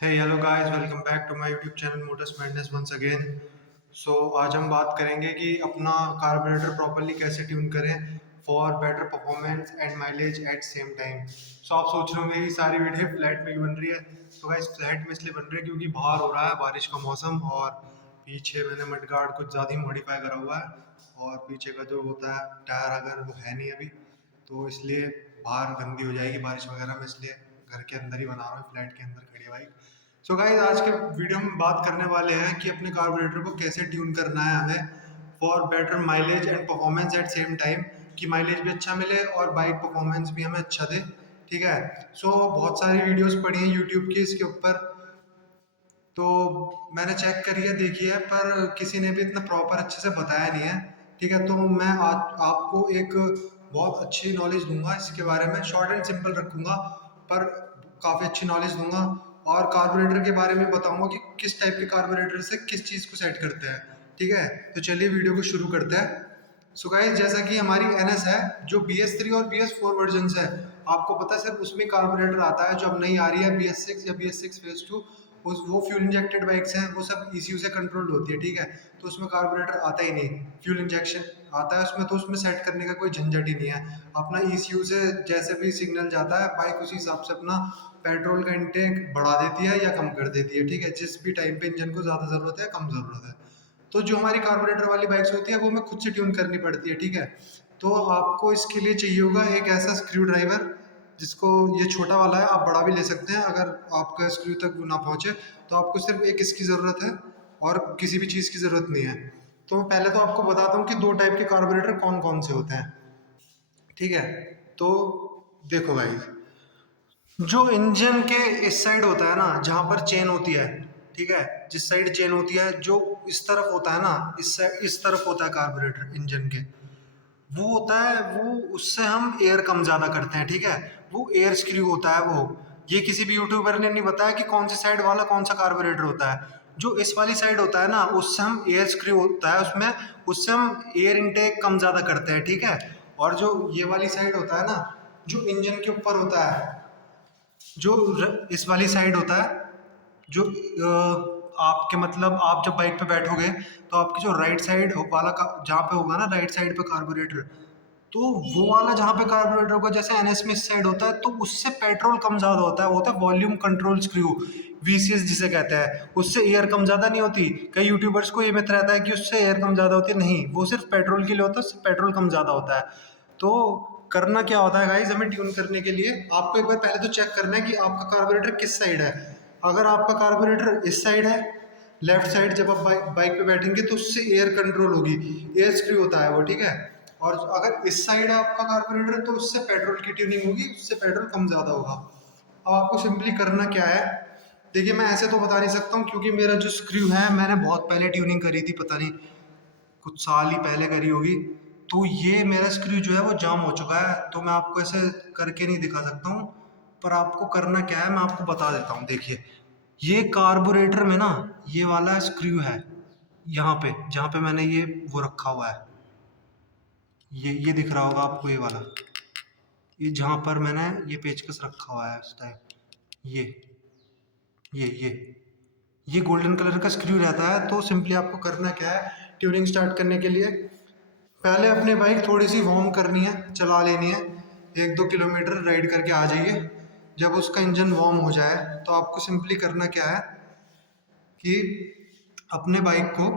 Hey, hello guys, welcome back to my YouTube channel Motors Madness once again. आज हम बात करेंगे कि अपना कार्बोरेटर प्रॉपरली कैसे ट्यून करें for better performance and mileage at same time. आप सोच रहे हो मेरी सारी वीडियो फ्लैट में ही बन रही है। तो गाइस फ्लैट में इसलिए बन रही है क्योंकि बाहर हो रहा है बारिश का मौसम और पीछे मैंने मडगार्ड कुछ ज़्यादा ही मॉडिफाई करा हुआ है और पीछे का जो होता है टायर अगर वो है नहीं अभी, तो इसलिए बाहर गंदी हो जाएगी बारिश वगैरह में, इसलिए घर के अंदर ही बना रहा हूँ, फ्लैट के अंदर खड़ी है बाइक। गाइस आज के वीडियो में बात करने वाले हैं कि अपने कार्बोरेटर को कैसे ट्यून करना है हमें for better mileage and performance at same time, कि माइलेज भी अच्छा मिले और बाइक परफॉर्मेंस भी हमें अच्छा दे। ठीक है। बहुत सारी वीडियोस पड़ी हैं यूट्यूब की इसके ऊपर, तो मैंने चेक करी है, देखी है, पर किसी ने भी इतना प्रॉपर अच्छे से बताया नहीं है। ठीक है, तो मैं आज आपको एक बहुत अच्छी नॉलेज दूंगा इसके बारे में, शॉर्ट एंड सिंपल रखूंगा पर काफ़ी अच्छी नॉलेज दूंगा और कार्बोरेटर के बारे में बताऊंगा कि किस टाइप के कार्बोरेटर से किस चीज़ को सेट करते हैं। ठीक है, तो चलिए वीडियो को शुरू करते हैं। गाइस जैसा कि हमारी NS है जो BS3 और BS4 वर्जन है, आपको पता है सिर्फ उसमें कार्बोरेटर आता है। जो अब नई आ रही है BS6 या BS6 फेज 2, वो फ्यूल इंजेक्टेड बाइक्स हैं, वो सब ECU से कंट्रोल होती है। ठीक है, तो उसमें कार्बोरेटर आता ही नहीं, फ्यूल इंजेक्शन आता है उसमें, तो उसमें सेट करने का कोई झंझट ही नहीं है। अपना ECU से जैसे भी सिग्नल जाता है बाइक उसी हिसाब से अपना पेट्रोल का इंटेक बढ़ा देती है या कम कर देती है। ठीक है, जिस भी टाइम पे इंजन को ज़्यादा ज़रूरत है कम ज़रूरत है, तो जो हमारी कार्बोरेटर वाली बाइक्स होती है वो हमें खुद से ट्यून करनी पड़ती है। ठीक है, तो आपको इसके लिए चाहिए होगा एक ऐसा स्क्रू ड्राइवर, जिसको ये छोटा वाला है, आप बड़ा भी ले सकते हैं अगर आपका स्क्रू तक ना पहुंचे। तो आपको सिर्फ एक इसकी ज़रूरत है और किसी भी चीज़ की ज़रूरत नहीं है। तो पहले तो आपको बताता हूँ कि दो टाइप के कार्बोरेटर कौन कौन से होते हैं। ठीक है, तो देखो भाई, जो इंजन के इस साइड होता है ना जहाँ पर चेन होती है, ठीक है, जिस साइड चेन होती है, जो इस तरफ होता है ना, इस तरफ होता है कार्बोरेटर इंजन के, वो होता है, वो उससे हम एयर कम ज़्यादा करते हैं। ठीक है, वो एयर स्क्रू होता है वो। ये किसी भी यूट्यूबर ने नहीं बताया कि कौन सी साइड वाला कौन सा कार्बोरेटर होता है। जो इस वाली साइड होता है ना, उससे हम एयर स्क्रू होता है उसमें, उससे हम एयर इनटेक कम ज़्यादा करते हैं। ठीक है, और जो ये वाली साइड होता है ना, जो इंजन के ऊपर होता है, इस वाली साइड होता है, जो आपके मतलब आप जब बाइक पे बैठोगे तो आपकी जो राइट साइड वाला जहाँ पे होगा ना, राइट साइड पे कार्बोरेटर, तो वो वाला जहाँ पे कार्बोरेटर होगा, जैसे NS में इस साइड होता है, तो उससे पेट्रोल कम ज़्यादा होता है, वो होता है वॉल्यूम कंट्रोल स्क्रू, VCS जिसे कहते हैं। उससे एयर कम ज़्यादा नहीं होती। कई यूट्यूबर्स को ये मिथ रहता है कि उससे एयर कम ज़्यादा होती है, नहीं, वो सिर्फ पेट्रोल के लिए होता है, उससे पेट्रोल कम ज़्यादा होता है। तो करना क्या होता है गाइज, हमें ट्यून करने के लिए आपको एक बार पहले तो चेक करना है कि आपका कार्बोरेटर किस साइड है। अगर आपका कार्बोरेटर इस साइड है, लेफ्ट साइड, जब आप बाइक पे बैठेंगे तो उससे एयर कंट्रोल होगी, एयर स्क्रू होता है वो। ठीक है, और अगर इस साइड है आपका कार्बोरेटर तो उससे पेट्रोल की ट्यूनिंग होगी, उससे पेट्रोल कम ज़्यादा होगा। अब आपको सिंपली करना क्या है, देखिए मैं ऐसे तो बता नहीं सकता हूँ क्योंकि मेरा जो स्क्रू है मैंने बहुत पहले ट्यूनिंग करी थी, पता नहीं कुछ साल ही पहले करी होगी। तो ये मेरा स्क्रू जो है वो जाम हो चुका है, तो मैं आपको ऐसे करके नहीं दिखा सकता हूँ, पर आपको करना क्या है मैं आपको बता देता हूँ। देखिए, ये कार्बोरेटर में ना ये वाला स्क्रू है, यहाँ पे जहाँ पे मैंने ये वो रखा हुआ है, ये दिख रहा होगा आपको, ये वाला, ये जहाँ पर मैंने ये पेचकस रखा हुआ है इस टाइप, ये ये ये गोल्डन कलर का स्क्रू रहता है। तो सिंपली आपको करना क्या है, ट्यूनिंग स्टार्ट करने के लिए पहले अपनी बाइक थोड़ी सी वार्म करनी है, चला लेनी है, 1-2 किलोमीटर राइड करके आ जाइए। जब उसका इंजन वार्म हो जाए तो आपको सिंपली करना क्या है कि अपने बाइक को,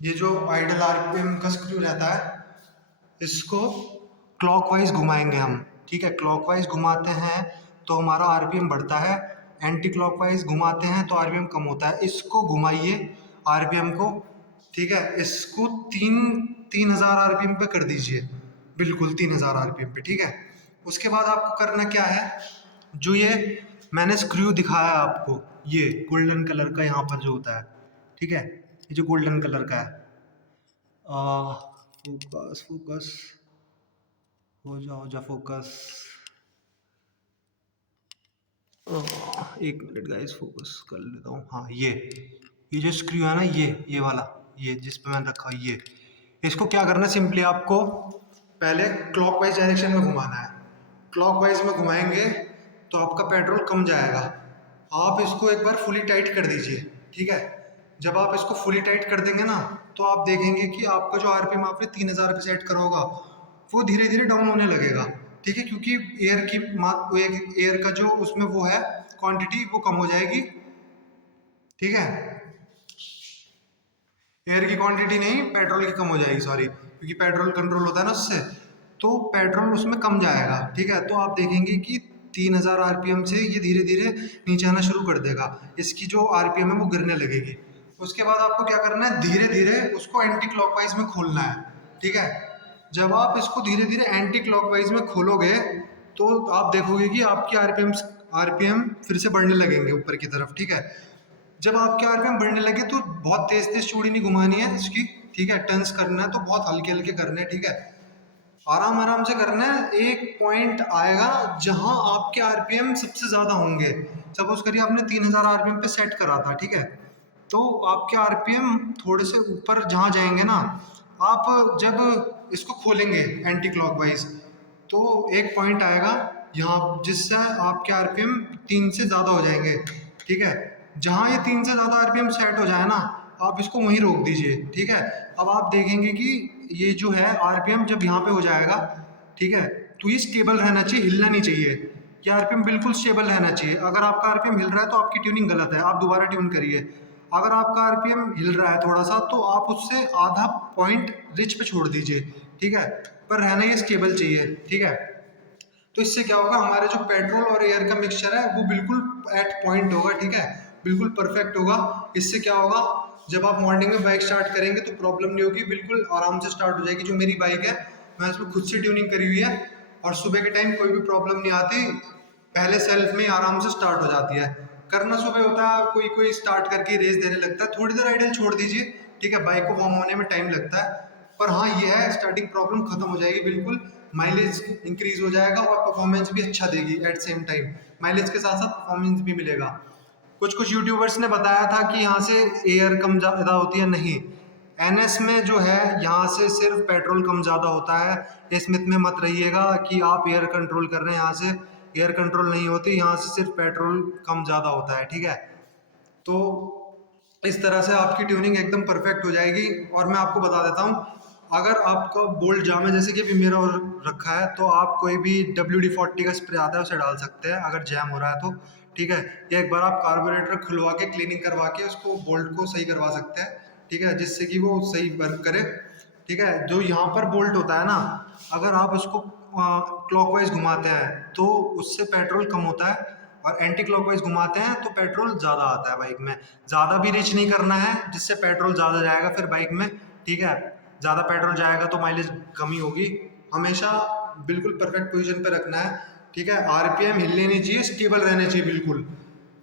ये जो आइडल RPM का स्क्रू रहता है, इसको क्लॉकवाइज घुमाएंगे हम। ठीक है, क्लॉकवाइज घुमाते हैं तो हमारा RPM बढ़ता है, एंटी क्लॉकवाइज घुमाते हैं तो RPM कम होता है। इसको घुमाइए RPM को, ठीक है, इसको 3000 RPM पे कर दीजिए, बिल्कुल 3000 RPM पे। ठीक है, उसके बाद आपको करना क्या है, जो ये मैंने स्क्रू दिखाया आपको, ये गोल्डन कलर का यहाँ पर जो होता है, ठीक है, ये जो गोल्डन कलर का है, फोकस फोकस हो जा फोकस, एक मिनट गाइस, फोकस कर लेता हूँ। हाँ, ये जो स्क्रू है ना, ये वाला, ये जिस पे मैंने रखा, ये इसको क्या करना है, सिंपली आपको पहले क्लॉकवाइज डायरेक्शन में घुमाना है। क्लॉकवाइज में घुमाएंगे तो आपका पेट्रोल कम जाएगा। आप इसको एक बार फुली टाइट कर दीजिए, ठीक है। जब आप इसको फुली टाइट कर देंगे ना, तो आप देखेंगे कि आपका जो आरपीएम आपने 3000 पे सेट करा होगा, वो धीरे धीरे डाउन होने लगेगा, ठीक है, क्योंकि एयर का जो उसमें वो है क्वांटिटी, वो कम हो जाएगी, ठीक है। एयर की क्वांटिटी नहीं, पेट्रोल की कम हो जाएगी, सॉरी, क्योंकि पेट्रोल कंट्रोल होता है ना उससे, तो पेट्रोल उसमें कम जाएगा, ठीक है। तो आप देखेंगे कि 3000 आरपीएम से ये धीरे धीरे नीचे आना शुरू कर देगा, इसकी जो आरपीएम है वो गिरने लगेगी। उसके बाद आपको क्या करना है, धीरे धीरे उसको एंटी क्लॉकवाइज में खोलना है, ठीक है। जब आप इसको धीरे धीरे एंटी क्लॉकवाइज में खोलोगे, तो आप देखोगे कि आपकी आरपीएम फिर से बढ़ने लगेंगे ऊपर की तरफ, ठीक है। जब आपके आरपीएम बढ़ने लगे तो बहुत तेज तेज चूड़ी नहीं घुमानी है इसकी, ठीक है। टर्न्स करना है तो बहुत हल्के हल्के करने हैं, ठीक है। आराम आराम से करना है। एक पॉइंट आएगा जहां आपके आरपीएम सबसे ज्यादा होंगे। सपोज करिए आपने 3000 आरपीएम पे सेट करा था, ठीक है। तो आपके आरपीएम थोड़े से ऊपर जहां जाएंगे ना, आप जब इसको खोलेंगे एंटी क्लॉकवाइज, तो एक पॉइंट आएगा यहाँ जिससे आपके आरपीएम 3 से ज्यादा हो जाएंगे, ठीक है। जहां ये 3 से ज्यादा आरपीएम सेट हो जाए ना, आप इसको वहीं रोक दीजिए, ठीक है। अब आप देखेंगे कि ये जो है आरपीएम जब यहाँ पे हो जाएगा, ठीक है, तो ये स्टेबल रहना चाहिए, हिलना नहीं चाहिए। ये आरपीएम बिल्कुल स्टेबल रहना चाहिए। अगर आपका आरपीएम हिल रहा है तो आपकी ट्यूनिंग गलत है, आप दोबारा ट्यून करिए। अगर आपका आरपीएम हिल रहा है थोड़ा सा, तो आप उससे आधा पॉइंट रिच पे छोड़ दीजिए, ठीक है। पर रहना ये स्टेबल चाहिए, ठीक है। तो इससे क्या होगा, हमारे जो पेट्रोल और एयर का मिक्सचर है वो बिल्कुल एट पॉइंट होगा, ठीक है, बिल्कुल परफेक्ट होगा। इससे क्या होगा, जब आप मॉर्निंग में बाइक स्टार्ट करेंगे तो प्रॉब्लम नहीं होगी, बिल्कुल आराम से स्टार्ट हो जाएगी। जो मेरी बाइक है, मैं इसमें खुद से ट्यूनिंग करी हुई है, और सुबह के टाइम कोई भी प्रॉब्लम नहीं आती, पहले सेल्फ में आराम से स्टार्ट हो जाती है। करना सुबह होता है, कोई कोई स्टार्ट करके रेस देने लगता है, थोड़ी देर आइडल छोड़ दीजिए, ठीक है, बाइक को वार्म होने में टाइम लगता है। पर हाँ, ये है स्टार्टिंग प्रॉब्लम खत्म हो जाएगी बिल्कुल, माइलेज इंक्रीज हो जाएगा और परफॉर्मेंस भी अच्छा देगी एट सेम टाइम। माइलेज के साथ साथ परफॉर्मेंस भी मिलेगा। कुछ कुछ यूट्यूबर्स ने बताया था कि यहाँ से एयर कम ज़्यादा होती है, नहीं। एनएस में जो है यहाँ से सिर्फ पेट्रोल कम ज़्यादा होता है। इस मिथ में मत रहिएगा कि आप एयर कंट्रोल कर रहे हैं, यहाँ से एयर कंट्रोल नहीं होती, यहाँ से सिर्फ पेट्रोल कम ज़्यादा होता है, ठीक है। तो इस तरह से आपकी ट्यूनिंग एकदम परफेक्ट हो जाएगी। और मैं आपको बता देता हूँ, अगर आपका बोल्ट जाम है, जैसे कि अभी मेरा और रखा है, तो आप कोई भी WD-40 का स्प्रे आता है उसे डाल सकते हैं अगर जैम हो रहा है तो, ठीक है। या एक बार आप कार्बोरेटर खुलवा के क्लीनिंग करवा के उसको बोल्ट को सही करवा सकते हैं, ठीक है, जिससे कि वो सही वर्क करे, ठीक है। जो यहाँ पर बोल्ट होता है ना, अगर आप उसको क्लॉकवाइज घुमाते हैं तो उससे पेट्रोल कम होता है, और एंटी क्लॉकवाइज घुमाते हैं तो पेट्रोल ज़्यादा आता है बाइक में। ज़्यादा भी रीच नहीं करना है जिससे पेट्रोल ज़्यादा जाएगा फिर बाइक में, ठीक है। ज़्यादा पेट्रोल जाएगा तो माइलेज कमी होगी। हमेशा बिल्कुल परफेक्ट पोजीशन पे रखना है, ठीक है। आरपीएम हिलने नहीं चाहिए, स्टेबल रहने चाहिए बिल्कुल।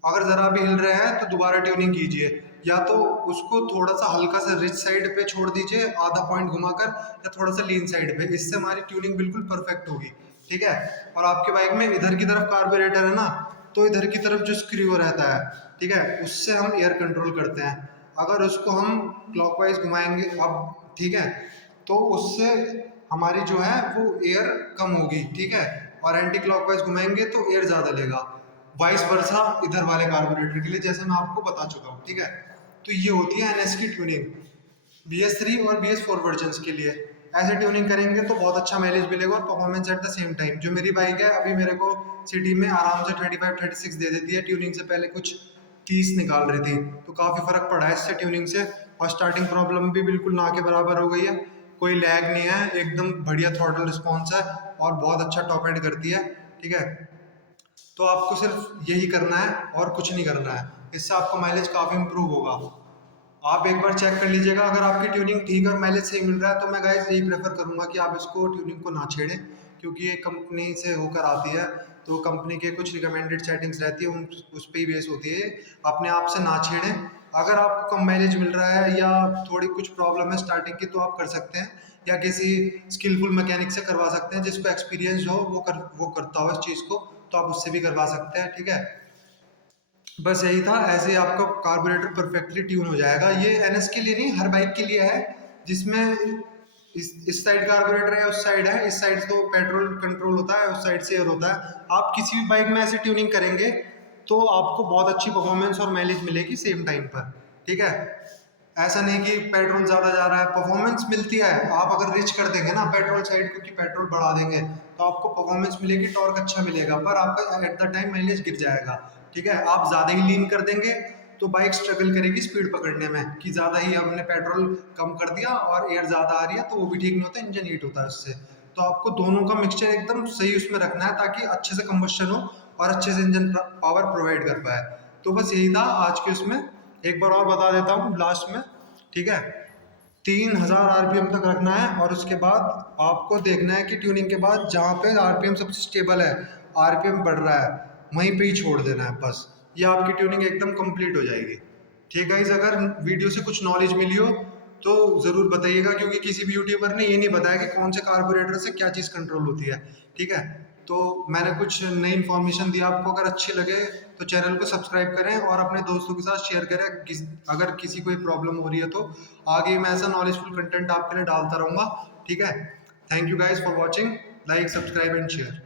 अगर ज़रा भी हिल रहे हैं तो दोबारा ट्यूनिंग कीजिए, या तो उसको थोड़ा सा हल्का सा रिच साइड पे छोड़ दीजिए आधा पॉइंट घुमाकर, या थोड़ा सा लीन साइड पे, इससे हमारी ट्यूनिंग बिल्कुल परफेक्ट होगी, ठीक है। और आपके बाइक में इधर की तरफ कार्बोरेटर है ना, तो इधर की तरफ जो स्क्रू रहता है, ठीक है, उससे हम एयर कंट्रोल करते हैं। अगर उसको हम क्लॉकवाइज घुमाएंगे अब, ठीक है, तो उससे हमारी जो है वो एयर कम होगी, ठीक है। और एंटी क्लॉकवाइज घुमाएंगे तो एयर ज़्यादा लेगा। वाइस वर्सा इधर वाले कार्बोरेटर के लिए, जैसे मैं आपको बता चुका हूँ, ठीक है। तो ये होती है एनएस की ट्यूनिंग BS3 और BS4 वर्जन्स के लिए। ऐसे ट्यूनिंग करेंगे तो बहुत अच्छा माइलेज मिलेगा और performance at the same time. जो मेरी बाइक है अभी मेरे को सिटी में आराम से 35-36 दे देती है, ट्यूनिंग से पहले कुछ 30 निकाल रही थी, तो काफ़ी फ़र्क पड़ा है इससे ट्यूनिंग से। और स्टार्टिंग प्रॉब्लम भी बिल्कुल ना के बराबर हो गई है, कोई लैग नहीं है, एकदम बढ़िया थ्रॉटल रिस्पॉन्स है, और बहुत अच्छा टॉप एंड करती है, ठीक है। तो आपको सिर्फ यही करना है और कुछ नहीं करना है, इससे आपका माइलेज काफ़ी इंप्रूव होगा। आप एक बार चेक कर लीजिएगा, अगर आपकी ट्यूनिंग ठीक और माइलेज सही मिल रहा है तो मैं गाइस यही प्रेफर करूंगा कि आप इसको ट्यूनिंग को ना छेड़ें, क्योंकि ये कंपनी से होकर आती है, तो कंपनी के कुछ रिकमेंडेड सेटिंग्स रहती है, उन उस पर ही बेस होती है। अपने आप से ना छेड़ें। अगर आपको कम माइलेज मिल रहा है या थोड़ी कुछ प्रॉब्लम है स्टार्टिंग की, तो आप कर सकते हैं, या किसी स्किलफुल मैकेनिक से करवा सकते हैं जिसको एक्सपीरियंस हो, वो करता हो इस चीज़ को, तो आप उससे भी करवा सकते हैं, ठीक है। बस यही था, ऐसे ही आपका कार्बोरेटर परफेक्टली ट्यून हो जाएगा। ये एनएस के लिए नहीं, हर बाइक के लिए है, जिसमें इस साइड कार्बोरेटर है, उस साइड है, इस साइड तो पेट्रोल कंट्रोल होता है, उस साइड से एयर होता है। आप किसी भी बाइक में ऐसे ट्यूनिंग करेंगे तो आपको बहुत अच्छी परफॉर्मेंस और माइलेज मिलेगी सेम टाइम पर। ठीक है, ऐसा नहीं कि पेट्रोल ज़्यादा जा रहा है, परफॉर्मेंस मिलती है। आप अगर रिच कर देंगे ना पेट्रोल साइड को कि पेट्रोल बढ़ा देंगे तो आपको परफॉर्मेंस मिलेगी, टॉर्क अच्छा मिलेगा, पर आपका एट द टाइम माइलेज गिर जाएगा। ठीक है, आप ज़्यादा ही लीन कर देंगे तो बाइक स्ट्रगल करेगी स्पीड पकड़ने में कि ज़्यादा ही हमने पेट्रोल कम कर दिया और एयर ज़्यादा आ रही है, तो वो भी ठीक नहीं होता, इंजन हीट होता है उससे। तो आपको दोनों का मिक्सचर एकदम सही उसमें रखना है ताकि अच्छे से कंबस्शन हो और अच्छे से इंजन पावर प्रोवाइड कर पाए। तो बस यही था आज के उसमें। एक बार और बता देता हूँ लास्ट में। ठीक है, 3000 आरपीएम तक रखना है और उसके बाद आपको देखना है कि ट्यूनिंग के बाद जहाँ पे आरपीएम सबसे स्टेबल है, आरपीएम बढ़ रहा है, वहीं पे ही छोड़ देना है बस। ये आपकी ट्यूनिंग एकदम कंप्लीट हो जाएगी। ठीक है गाइस, अगर वीडियो से कुछ नॉलेज मिली हो तो ज़रूर बताइएगा, क्योंकि किसी भी यूट्यूबर ने ये नहीं बताया कि कौन से कार्बोरेटर से क्या चीज़ कंट्रोल होती है। ठीक है, तो मैंने कुछ नई इन्फॉर्मेशन दी आपको। अगर अच्छी लगे तो चैनल को सब्सक्राइब करें और अपने दोस्तों के साथ शेयर करें। अगर किसी कोई प्रॉब्लम हो रही है तो आगे मैं ऐसा नॉलेजफुल कंटेंट आपके लिए डालता रहूँगा। ठीक है, thank you guys for watching, like subscribe and share.